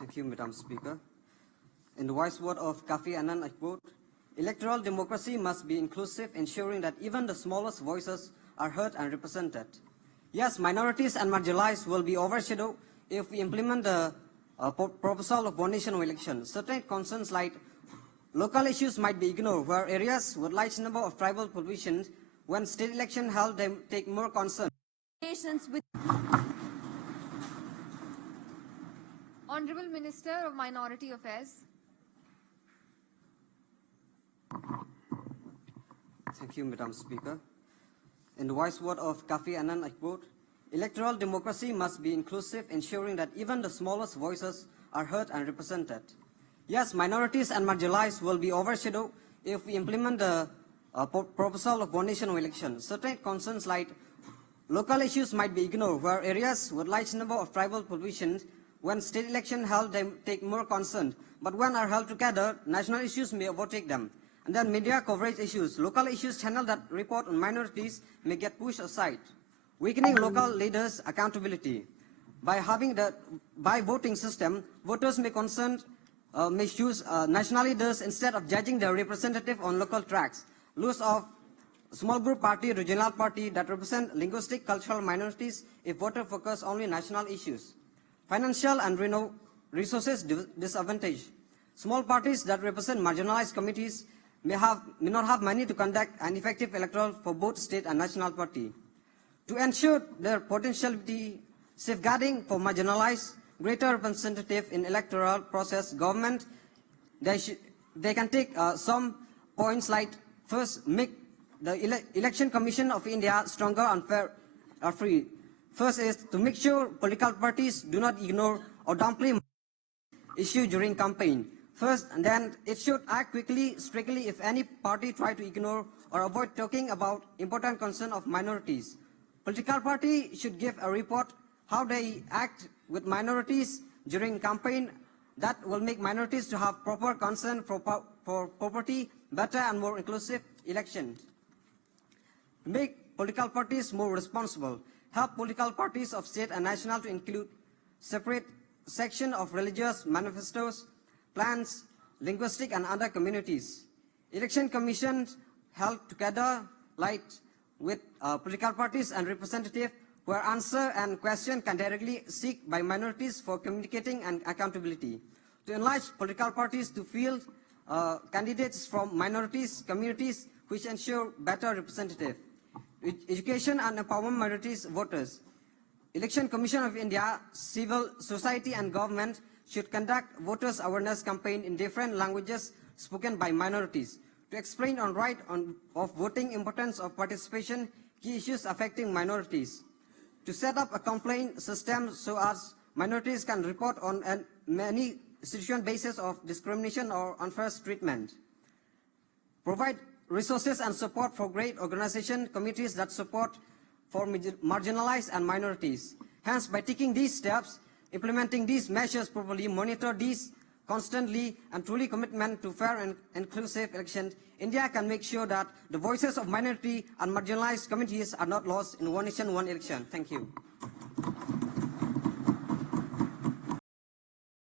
Thank you, Madam Speaker. In the wise word of Kafi Annan, I quote, "Electoral democracy must be inclusive, ensuring that even the smallest voices are heard and represented." Yes, minorities and marginalized will be overshadowed if we implement the proposal of one nation election. Certain concerns like local issues might be ignored, where areas with large number of tribal populations, when state election held, they take more concern. With Honorable Minister of Minority Affairs. Thank you, Madam Speaker. In the wise word of Kafi Annan, I quote, "Electoral democracy must be inclusive, ensuring that even the smallest voices are heard and represented." Yes, minorities and marginalized will be overshadowed if we implement the proposal of one nation election. Certain concerns like local issues might be ignored, where areas with large number of tribal populations, when state election held, they take more concern. But when are held together, national issues may overtake them. And then media coverage issues. Local issues channel that report on minorities may get pushed aside, weakening local leaders' accountability. By voting system, voters may choose national leaders instead of judging their representative on local tracks. Loss of small group party, regional party that represent linguistic cultural minorities if voters focus only on national issues. Financial and resources disadvantage. Small parties that represent marginalized communities may not have money to conduct an effective electoral for both state and national party. To ensure their potentiality, safeguarding for marginalized, greater representative in electoral process, government, they can take some points like, first, make the Election Commission of India stronger and fair, free. First is to make sure political parties do not ignore or downplay issue during campaign. First, and then it should act quickly, strictly if any party try to ignore or avoid talking about important concern of minorities. Political party should give a report how they act with minorities during campaign that will make minorities to have proper concern for property, better and more inclusive elections. To make political parties more responsible, help political parties of state and national to include separate section of religious manifestos, plans, linguistic and other communities. Election commissions held together like with political parties and representatives where answer and question can directly seek by minorities for communicating and accountability. To enlarge political parties to field candidates from minorities, communities which ensure better representative. Education and empowerment minorities voters. Election Commission of India, civil society and government should conduct voters awareness campaign in different languages spoken by minorities to explain on right of voting, importance of participation, key issues affecting minorities. To set up a complaint system so as minorities can report on many situation basis of discrimination or unfair treatment. Provide resources and support for great organization committees that support for marginalized and minorities. Hence, by taking these steps, implementing these measures properly, monitor these constantly, and truly commitment to fair and inclusive elections, India can make sure that the voices of minority and marginalized communities are not lost in one nation, one election. Thank you.